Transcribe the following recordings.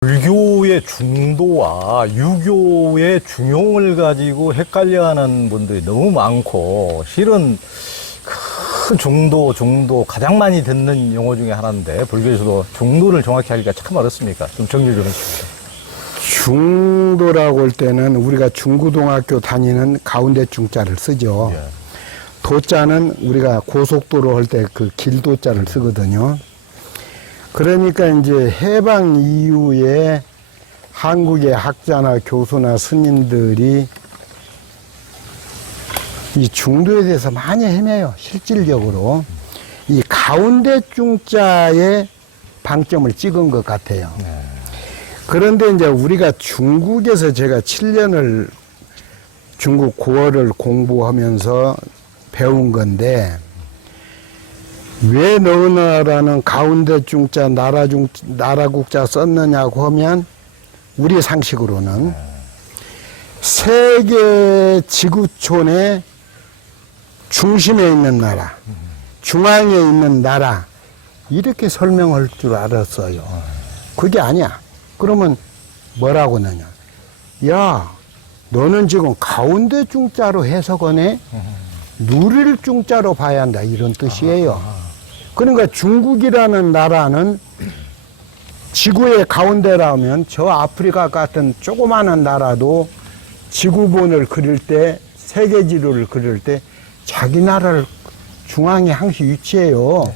불교의 중도와 유교의 중용을 가지고 헷갈려하는 분들이 너무 많고, 실은 큰 중도 가장 많이 듣는 용어 중에 하나인데, 불교에서도 중도를 정확히 하기가 참 어렵습니까? 좀 정리 좀 해주십시오. 중도라고 할 때는 우리가 중고등학교 다니는 가운데 중자를 쓰죠. 예. 도자는 우리가 고속도로 할 때 그 길도자를 쓰거든요. 그러니까 이제 해방 이후에 한국의 학자나 교수나 스님들이 이 중도에 대해서 많이 헤매요. 실질적으로. 이 가운데 중자에 방점을 찍은 것 같아요. 네. 그런데 이제 우리가 중국에서 제가 7년을 중국 고어를 공부하면서 배운 건데, 왜 너나라는 가운데 중자, 나라국자 썼느냐고 하면, 우리 상식으로는 세계 지구촌의 중심에 있는 나라, 중앙에 있는 나라, 이렇게 설명할 줄 알았어요. 그게 아니야. 그러면 뭐라고 하느냐. 야, 너는 지금 가운데 중자로 해석하네? 누릴 중자로 봐야 한다. 이런 뜻이에요. 그러니까 중국이라는 나라는 지구의 가운데라면 저 아프리카 같은 조그마한 나라도 지구본을 그릴 때, 세계지도를 그릴 때 자기 나라를 중앙에 항상 위치해요.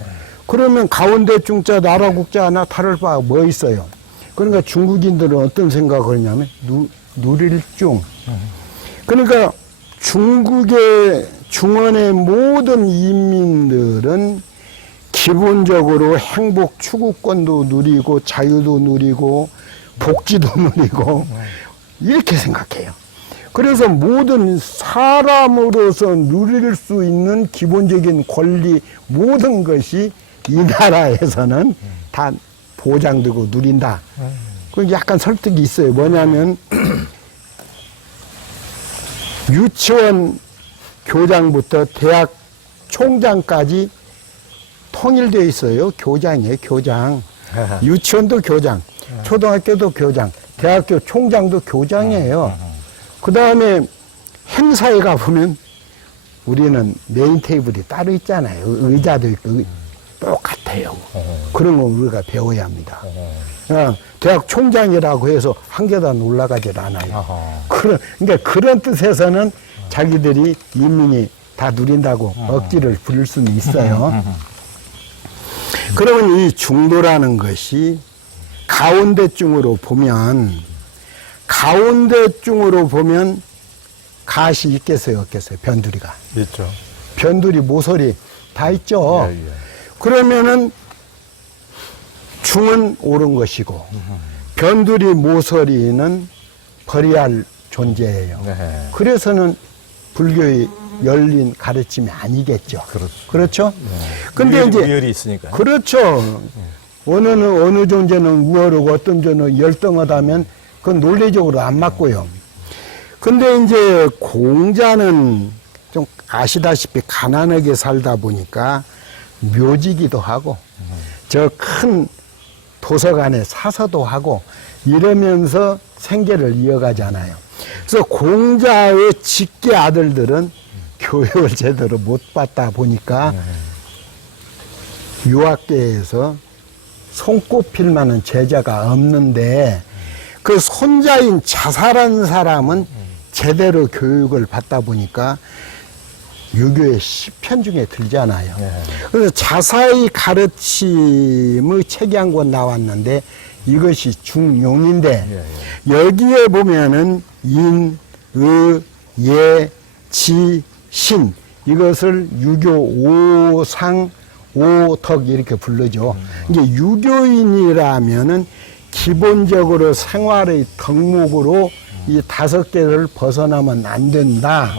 그러면 가운데 중자, 나라국자 하나 다를 바가 뭐 있어요? 그러니까 중국인들은 어떤 생각을 하냐면 누릴 중. 그러니까 중국의 중원의 모든 인민들은 기본적으로 행복 추구권도 누리고 자유도 누리고 복지도 누리고 이렇게 생각해요. 그래서 모든 사람으로서 누릴 수 있는 기본적인 권리 모든 것이 이 나라에서는 다 보장되고 누린다. 그 약간 설득이 있어요. 뭐냐면 유치원 교장부터 대학 총장까지 통일되어 있어요. 교장이에요, 교장. 유치원도 교장, 초등학교도 교장, 대학교 총장도 교장이에요. 그 다음에 행사에 가보면 우리는 메인 테이블이 따로 있잖아요. 의자도 있고 똑같아요. 그런 거 우리가 배워야 합니다. 대학 총장이라고 해서 한 계단 올라가질 않아요. 그러니까 그런 뜻에서는 자기들이 인민이 다 누린다고 억지를 부릴 수는 있어요. 그러면 이 중도라는 것이 가운데중으로 보면 가시 있겠어요, 없겠어요? 변두리가. 있죠. 변두리, 모서리 다 있죠. 예, 예. 그러면은 중은 옳은 것이고 변두리, 모서리는 버려야 할 존재예요. 네. 그래서는 불교의 열린 가르침이 아니겠죠. 그렇죠? 네. 근데 이제 우열이 있으니까. 그렇죠. 어느 존재는 우월하고 어떤 존재는 열등하다면 그건 논리적으로 안 맞고요. 근데 이제 공자는 좀 아시다시피 가난하게 살다 보니까 묘지기도 하고 저 큰 도서관에 사서도 하고 이러면서 생계를 이어가잖아요. 그래서 공자의 직계 아들들은 교육을 제대로 못 받다 보니까 유학계에서 손꼽힐 만한 제자가 없는데 그 손자인 자살한 사람은 제대로 교육을 받다 보니까 유교의 시편 중에 들잖아요. 그래서 자사의 가르침의 책이 한 권 나왔는데 이것이 중용인데 여기에 보면은 인, 의, 예, 지, 신 이것을 유교 오상, 오덕 이렇게 부르죠. 이게 유교인이라면은 기본적으로 생활의 덕목으로 이 5개를 벗어나면 안 된다.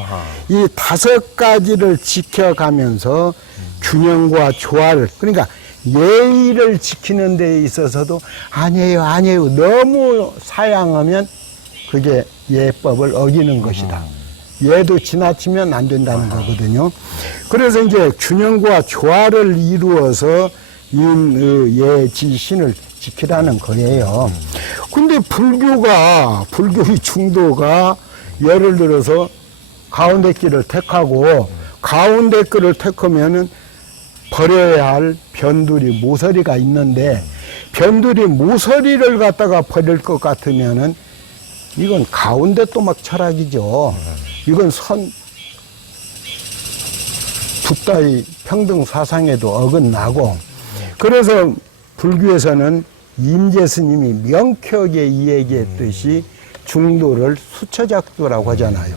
이 5가지를 지켜가면서 균형과 조화를, 그러니까 예의를 지키는 데 있어서도 아니에요. 너무 사양하면 그게 예법을 어기는 것이다. 예도 지나치면 안 된다는 거거든요. 그래서 이제 균형과 조화를 이루어서 인, 의, 예, 지, 신을 지키라는 거예요. 근데 불교의 중도가 예를 들어서 가운데 길을 택하고 가운데 길을 택하면은 버려야 할 변두리 모서리가 있는데 변두리 모서리를 갖다가 버릴 것 같으면은 이건 가운데 또 막 철학이죠. 이건 붓다의 평등 사상에도 어긋나고 그래서 불교에서는 임재 스님이 명쾌하게 이야기했듯이 중도를 수처작도라고 하잖아요.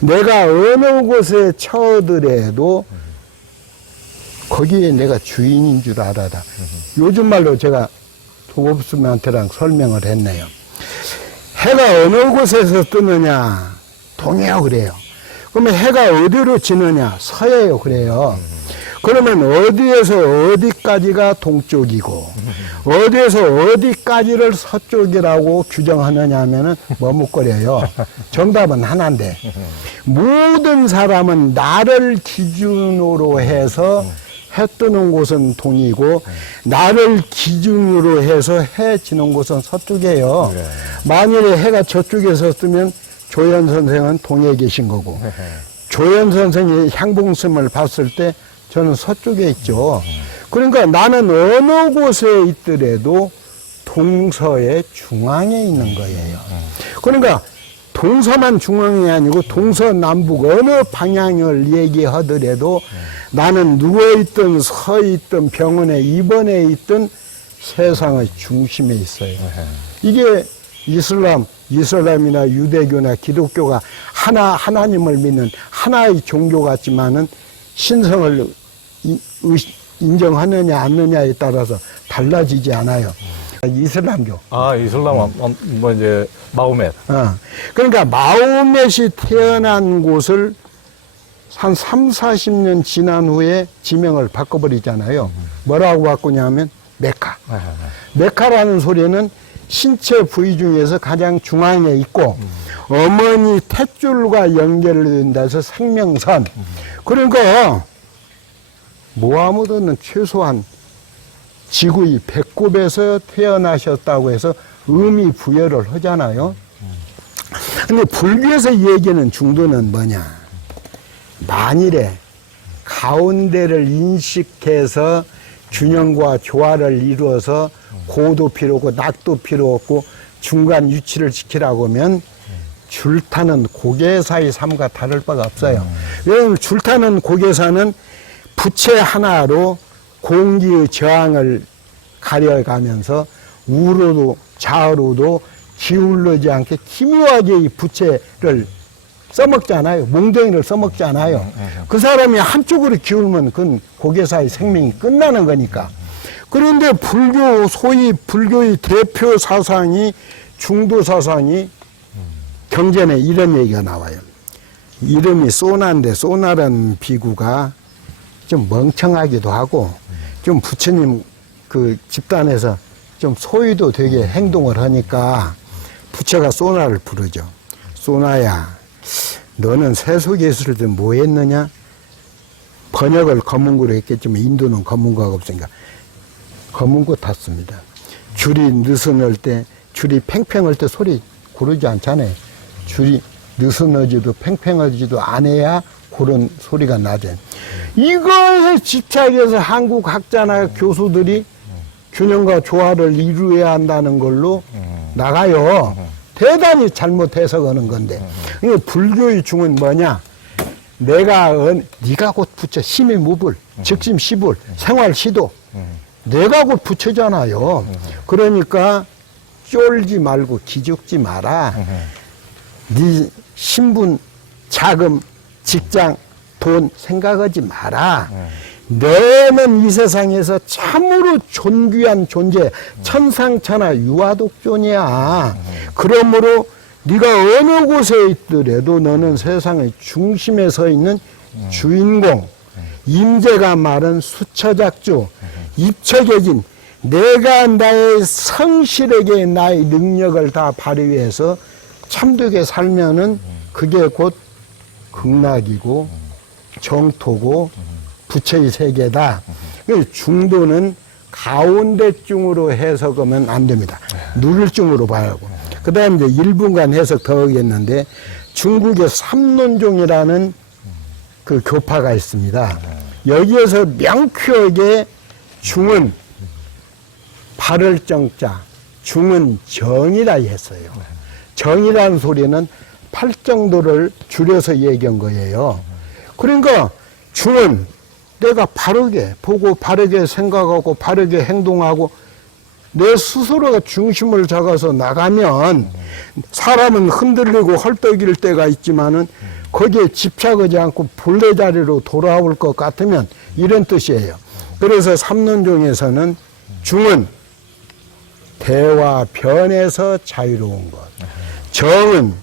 내가 어느 곳에 처하더라도 거기에 내가 주인인 줄 알아라. 요즘 말로 제가 도급스님한테랑 설명을 했네요. 해가 어느 곳에서 뜨느냐? 동해요 그래요. 그러면 해가 어디로 지느냐? 서해요 그래요. 그러면 어디에서 어디까지가 동쪽이고 어디에서 어디까지를 서쪽이라고 규정하느냐 하면은 머뭇거려요. 정답은 하나인데 모든 사람은 나를 기준으로 해서 해 뜨는 곳은 동이고 나를 기준으로 해서 해 지는 곳은 서쪽이에요. 그래. 만일에 해가 저쪽에서 뜨면 조연 선생은 동에 계신 거고 조연 선생이 향봉섬을 봤을 때 저는 서쪽에 있죠. 그러니까 나는 어느 곳에 있더라도 동서의 중앙에 있는 거예요. 그러니까 동서만 중앙이 아니고 동서남북 어느 방향을 얘기하더라도 나는 누워있든 서있든 병원에 입원해 있든 세상의 중심에 있어요. 이게 이슬람이나 유대교나 기독교가 하나님을 믿는 하나의 종교 같지만은 신성을 인정하느냐 않느냐에 따라서 달라지지 않아요. 이슬람교. 이슬람, 뭐 이제, 마호멧. 그러니까 마호멧이 태어난 곳을 한 3, 40년 지난 후에 지명을 바꿔버리잖아요. 뭐라고 바꾸냐면 메카. 메카라는 소리는 신체 부위 중에서 가장 중앙에 있고 어머니 탯줄과 연결된다 해서 생명선. 그러니까 모하무드는 최소한 지구의 배꼽에서 태어나셨다고 해서 의미 부여를 하잖아요. 근데 불교에서 얘기하는 중도는 뭐냐? 만일에 가운데를 인식해서 균형과 조화를 이루어서 고도 필요 없고 낮도 필요 없고 중간 위치를 지키라고 하면 줄타는 고개사의 삶과 다를 바가 없어요. 왜냐하면 줄타는 고개사는 부채 하나로 공기의 저항을 가려가면서 우로도 좌우로도 기울지 않게 기묘하게 이 부채를 써먹잖아요. 몽둥이를 써먹잖아요. 그 사람이 한쪽으로 기울면 그건 고개사의 생명이 끝나는 거니까. 그런데 소위 불교의 대표 사상이 중도 사상이 경전에 이런 얘기가 나와요. 이름이 소나인데 소나라는 비구가 좀 멍청하기도 하고 좀 부처님 그 집단에서 좀 소위도 되게 행동을 하니까 부처가 소나를 부르죠. 소나야, 너는 세속예술을 때 뭐 했느냐? 번역을 검은고로 했겠지만 인도는 검은고가 없으니까 검은고 탔습니다. 줄이 느슨할 때, 줄이 팽팽할 때 소리 고르지 않잖아요. 줄이 느슨하지도 팽팽하지도 않아야 그런 소리가 나죠. 이거에 집착해서 한국 학자나 교수들이 균형과 조화를 이루어야 한다는 걸로 나가요. 대단히 잘못 해석하는 건데. 불교의 중은 뭐냐? 네가 곧 부처, 심의무불, 즉심시불, 생활시도. 내가 곧 부처잖아요. 그러니까 쫄지 말고 기죽지 마라. 네 신분, 자금, 직장, 돈 생각하지 마라. 너는 이 세상에서 참으로 존귀한 존재, 천상천하 유아독존이야. 그러므로 네가 어느 곳에 있더라도 너는 세상의 중심에 서 있는 주인공, 임재가 말은 수처작주, 입처계진, 내가 나의 성실에게 나의 능력을 다 발휘해서 참되게 살면은 그게 곧 극락이고 정토고 부처의 세계다. 중도는 가운데중으로 해석하면 안 됩니다. 누를중으로 봐야 하고. 그 다음에 이제 1분간 해석 더 하겠는데, 중국의 삼론종이라는 그 교파가 있습니다. 여기에서 명쾌하게 중은 발을 정자, 중은 정이라 했어요. 정이라는 소리는 팔정도를 줄여서 얘기한 거예요. 그러니까 중은 내가 바르게 보고 바르게 생각하고 바르게 행동하고 내 스스로가 중심을 잡아서 나가면 사람은 흔들리고 헐떡일 때가 있지만은 거기에 집착하지 않고 본래 자리로 돌아올 것 같으면 이런 뜻이에요. 그래서 삼론종에서는 중은 대와 변에서 자유로운 것, 정은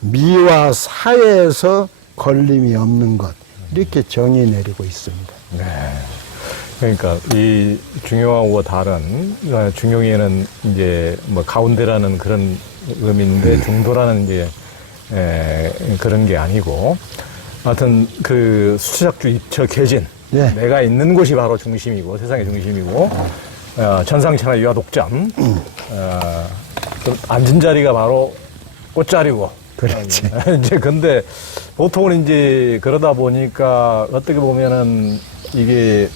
미와 사에서 걸림이 없는 것, 이렇게 정의 내리고 있습니다. 네. 그러니까 이 중용하고 다른 중용에는 이제 뭐 가운데라는 그런 의미인데 중도라는 이제 그런 게 아니고 하여튼 그 수작주 입처 계진 네. 내가 있는 곳이 바로 중심이고 세상의 중심이고 전상천하 유화독점 그 앉은 자리가 바로 꽃자리고 그렇지. 이제 근데 보통은 이제 그러다 보니까 어떻게 보면은 이게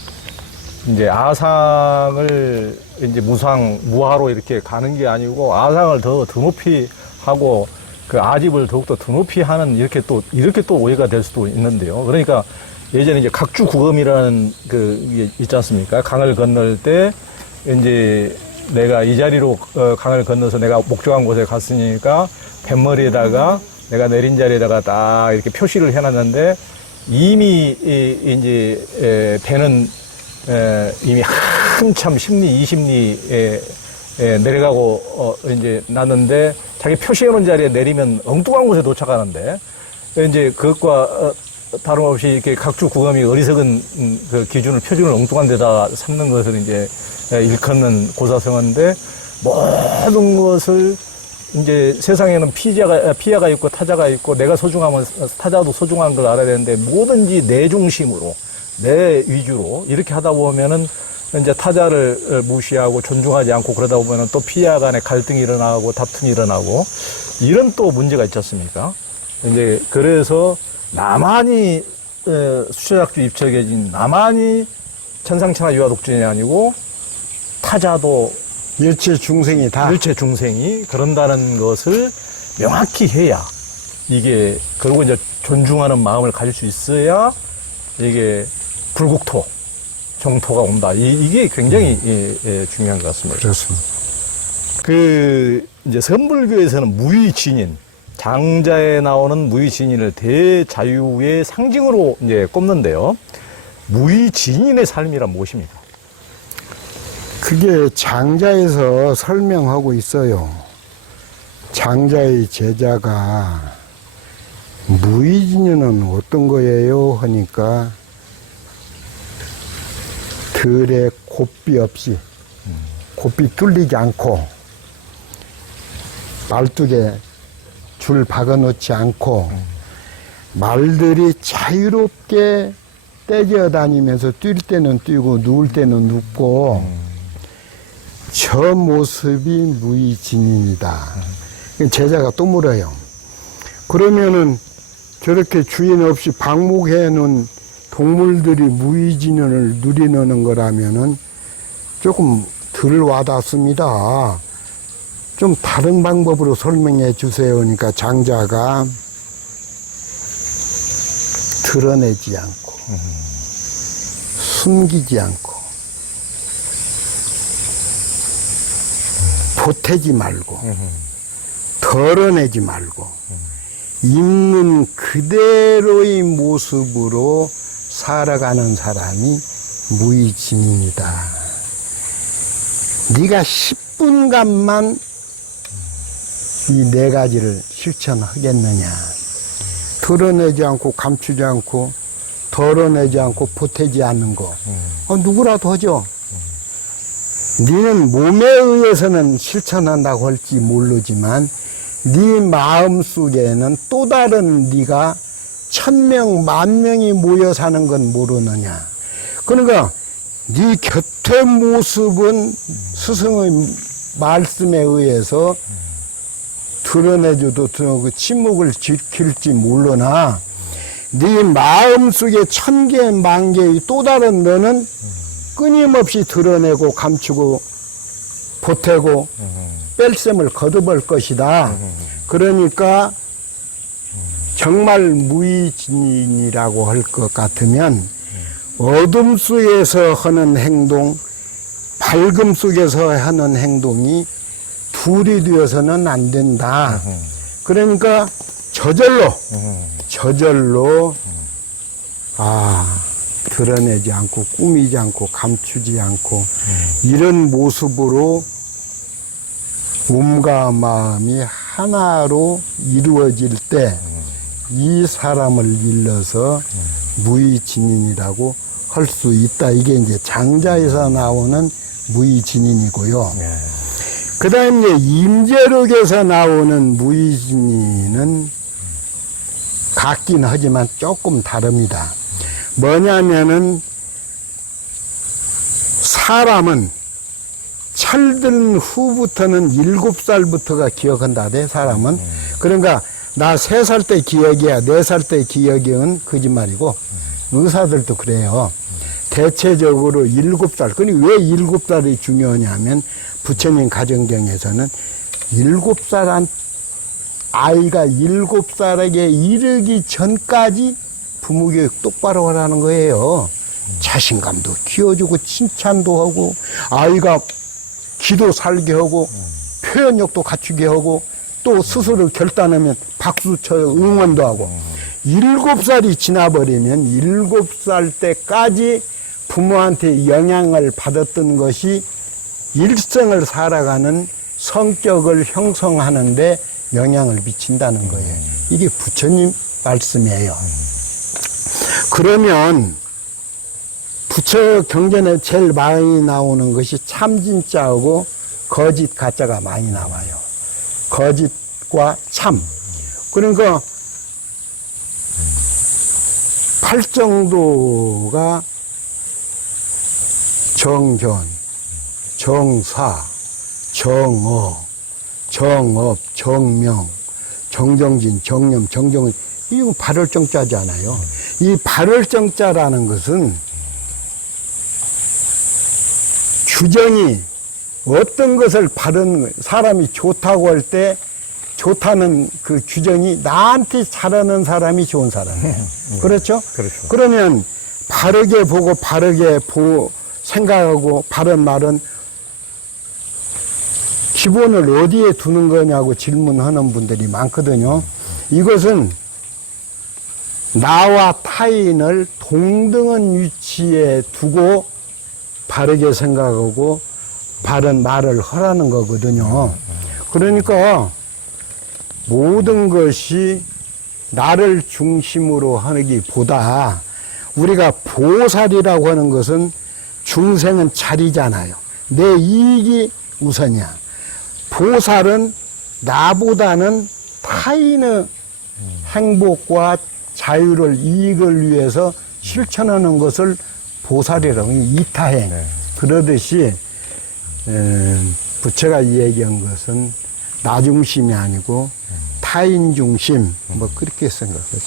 이제 아상을 이제 무하로 이렇게 가는 게 아니고 아상을 더 드높이 하고 그 아집을 더욱더 드높이 하는 이렇게 또 오해가 될 수도 있는데요. 그러니까 예전에 이제 각주구검이라는 그 있지 않습니까? 강을 건널 때 이제 내가 이 자리로 강을 건너서 내가 목적한 곳에 갔으니까 뱃머리에다가 내가 내린 자리에다가 딱 이렇게 표시를 해놨는데 이미 이제 배는 이미 한참 10리, 20리에 내려가고 이제 났는데 자기 표시해놓은 자리에 내리면 엉뚱한 곳에 도착하는데 이제 그것과 다름없이 이렇게 각주 구검이 어리석은 그 기준을 표준을 엉뚱한 데다 삼는 것을 이제 일컫는 고사성어인데 모든 것을 이제 세상에는 피자가 있고 타자가 있고 내가 소중하면 타자도 소중한 걸 알아야 되는데 뭐든지 내 중심으로 내 위주로 이렇게 하다 보면은 이제 타자를 무시하고 존중하지 않고 그러다 보면은 또 피자 간에 갈등이 일어나고 다툼이 일어나고 이런 또 문제가 있지 않습니까? 이제 그래서 나만이 수천학주 입처계진 나만이 천상천하 유화독존이 아니고 타자도 일체 중생이 다. 일체 중생이 그런다는 것을 명확히 해야 이게 그리고 이제 존중하는 마음을 가질 수 있어야 이게 불국토 정토가 온다. 이게 굉장히 중요한 것 같습니다. 그렇습니다. 그 이제 선불교에서는 무의진인 장자에 나오는 무의진인을 대자유의 상징으로 이제 꼽는데요. 무의진인의 삶이란 무엇입니까? 그게 장자에서 설명하고 있어요. 장자의 제자가 무의진유는 어떤 거예요? 하니까 들에 곱비 없이 곱비 뚫리지 않고 말뚝에 줄 박아놓지 않고 말들이 자유롭게 떼져 다니면서 뛸 때는 뛰고 누울 때는 눕고 저 모습이 무의진인이다. 제자가 또 물어요. 그러면은 저렇게 주인 없이 방목해 놓은 동물들이 무의진을 누리는 거라면은 조금 덜 와닿습니다. 좀 다른 방법으로 설명해 주세요. 그러니까 장자가 드러내지 않고 숨기지 않고 보태지 말고 덜어내지 말고 있는 그대로의 모습으로 살아가는 사람이 무의진입니다. 네가 10분간만 이 네 가지를 실천하겠느냐. 드러내지 않고 감추지 않고 덜어내지 않고 보태지 않는 거. 누구라도 하죠. 네는 몸에 의해서는 실천한다고 할지 모르지만 네 마음속에는 또 다른 네가 1000명, 10,000명이 모여 사는 건 모르느냐. 그러니까 네 곁의 모습은 스승의 말씀에 의해서 드러내줘도 그 침묵을 지킬지 모르나 네 마음속에 천개 만개의 또 다른 너는 끊임없이 드러내고 감추고 보태고 뺄셈을 거듭할 것이다. 그러니까 정말 무의진이라고 할 것 같으면 어둠 속에서 하는 행동, 밝음 속에서 하는 행동이 둘이 되어서는 안 된다. 그러니까 저절로 드러내지 않고 꾸미지 않고 감추지 않고 이런 모습으로 몸과 마음이 하나로 이루어질 때 이 사람을 일러서 무의진인이라고 할 수 있다. 이게 이제 장자에서 나오는 무의진인이고요. 그 다음 이제 임재록에서 나오는 무의진인은 같긴 하지만 조금 다릅니다. 뭐냐면은 사람은 철든 후부터는 7살부터가 기억한다대, 사람은. 그러니까 나 3살 때 기억이야, 4살 때 기억은 거짓말이고, 의사들도 그래요. 대체적으로 7살. 그니 왜 7살이 중요하냐면, 부처님 가정경에서는 7살 아이가 7살에게 이르기 전까지 부모 교육 똑바로 하라는 거예요. 자신감도 키워주고, 칭찬도 하고, 아이가 기도 살게 하고, 표현력도 갖추게 하고, 또 스스로 결단하면 박수 쳐 응원도 하고. 7살이 지나버리면 7살 때까지 부모한테 영향을 받았던 것이 일생을 살아가는 성격을 형성하는데 영향을 미친다는 거예요. 이게 부처님 말씀이에요. 그러면 부처 경전에 제일 많이 나오는 것이 참진자하고 거짓 가짜가 많이 나와요. 거짓과 참. 그러니까 팔정도가 정견, 정사, 정어, 정업, 정명, 정정진, 정념, 정정은 이거 발월정자잖아요. 이 발월정자라는 것은 규정이 어떤 것을 바른 사람이 좋다고 할 때 좋다는 그 규정이 나한테 잘하는 사람이 좋은 사람이에요. 그렇죠? 그렇죠. 그러면 바르게 보고 바르게 생각하고 바른 말은 기본을 어디에 두는 거냐고 질문하는 분들이 많거든요. 이것은 나와 타인을 동등한 위치에 두고 바르게 생각하고 바른 말을 하라는 거거든요. 그러니까 모든 것이 나를 중심으로 하기보다 우리가 보살이라고 하는 것은 중생은 자리잖아요. 내 이익이 우선이야. 보살은 나보다는 타인의 행복과 자유를, 이익을 위해서 실천하는 것을 보살이라고 해요. 이타행. 그러듯이 부처가 얘기한 것은 나 중심이 아니고 타인 중심, 뭐 그렇게 생각하죠.